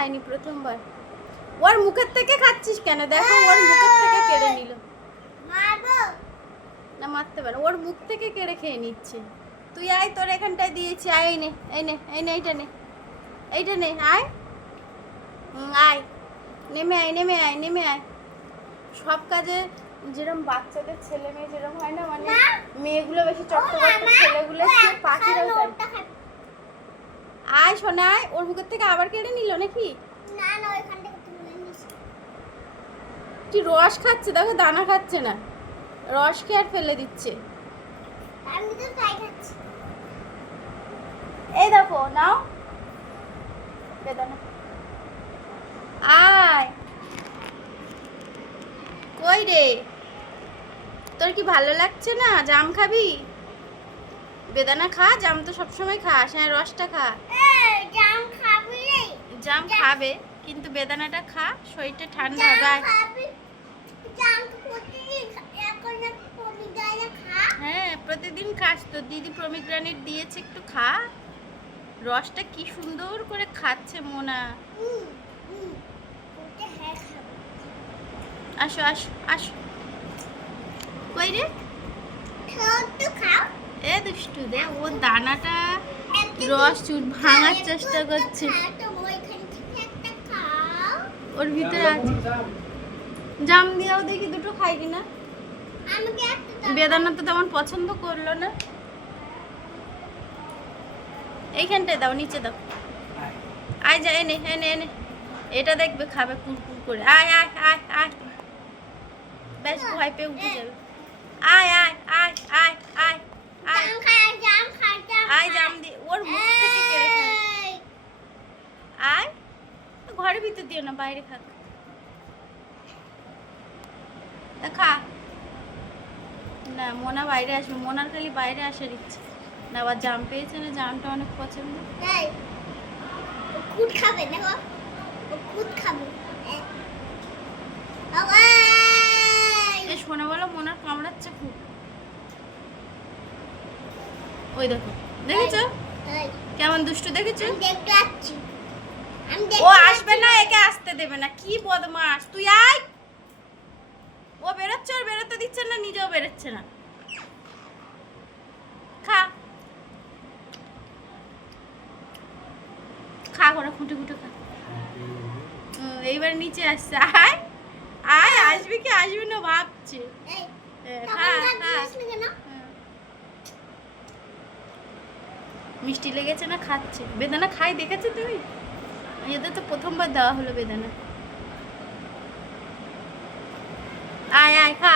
খায়নি, প্রথমবার। ওর মুখের থেকে খাচ্ছিস কেন? দেখো ওর মুখের থেকে কেড়ে নিল। না মারতে পারে, ওর মুখ থেকে কেড়ে খেয়ে নিচ্ছে। তুই আয়, তোর এখানটায় দিয়েছি, আয় এই নে, এই নে, এই নে, এইটা নে, এইটা নে, আয়। আয়, নেমে আয়, নেমে আয়, নেমে আয়। সব কাজে যেরকম বাচ্চাদের ছেলে মেয়ে যেরকম হয় না, মানে মেয়েগুলো বেশি চট্টবট্ট, ছেলেগুলো পাখিরাও তাই। আয় সোনা আয়, ওর মুখের থেকে আবার কেড়ে নিল নাকি? না না, ওইখান থেকে তুলে নিয়েছি। কি রস খাচ্ছে, দেখো দানা খাচ্ছে না, রস খেয়ে আর ফেলে দিচ্ছে। আমি তো তাই খাচ্ছি। এই দেখো নাও বেদানা, আয়। কই রে, তোর কি ভালো লাগছে না? জাম খাবি? বেদানা খা, জাম তো সবসময় খাস। হ্যাঁ রসটা খা। জাম খাবি রে? জাম খাবে, কিন্তু বেদানাটা খা, শরীরটা ঠান্ডা হবে। জাম তো প্রতিদিন এখন পমিগ্রেনেট খা। হ্যাঁ প্রতিদিন খাস তো, দিদি পমিগ্রেনেট দিয়েছে, একটু খা। রসটা কি সুন্দর করে খাচ্ছে মোনা। হ্যাঁ খাবো। আসো আসো আসো। কই রে, খাও তো খাও। এ দুষ্টু দে, ও দানাটা রস চুট ভাঙার চেষ্টা করছে। ওর ভিতরে আছে, জাম দিয়াও দেখি দুটো খাই কিনা। বেদানা তো তেমন পছন্দ করলো না। এইখানটায় দাও, নিচে দাও। আয় যা, এনে এনে এনে, এটা দেখবে খাবে কুরকুর করে। আয় আয় আয় আয়, বেশ ভয় পেয়ে উঠে যাবে। আয় আয় আয় আয় আয় আয়, আয় জাম দি, ওর মুখ থেকে কেড়ে খায়। আয়, ঘরের ভিতর দিও না, বাইরে খাক। খা না, মোনা বাইরে আসবে, মোনার খালি বাইরে আসার ইচ্ছে না। আবার জাম পেয়েছে না, জামটা অনেক পছন্দ। কুট খাবে না, ও কুট খাবে। এ শোনা বলো, মোনার কামড়াচ্ছে খুব। ওই দেখো, দেখেছো কেমন দুষ্টু, দেখেছো? দেখতে আসছি। ও আসবে না, একে আসতে দেবে না, কি বদমাস। তুই আয়। ও বেরোচ্ছে, আর বেরোতে দিচ্ছে না, নিজেও বেরোচ্ছে না। খা খা, ওরা খুঁটে খুঁটে খা। এইবার নিচে আসছে। আয় আয়, আসবি কি আসবি না ভাবছে। খা খা। মিষ্টি লেগেছে না, খাচ্ছে। বেদানা খাই দেখেছো তুমি? এদের তো প্রথমবার দেওয়া হলো বেদানা। আয় আয় খা।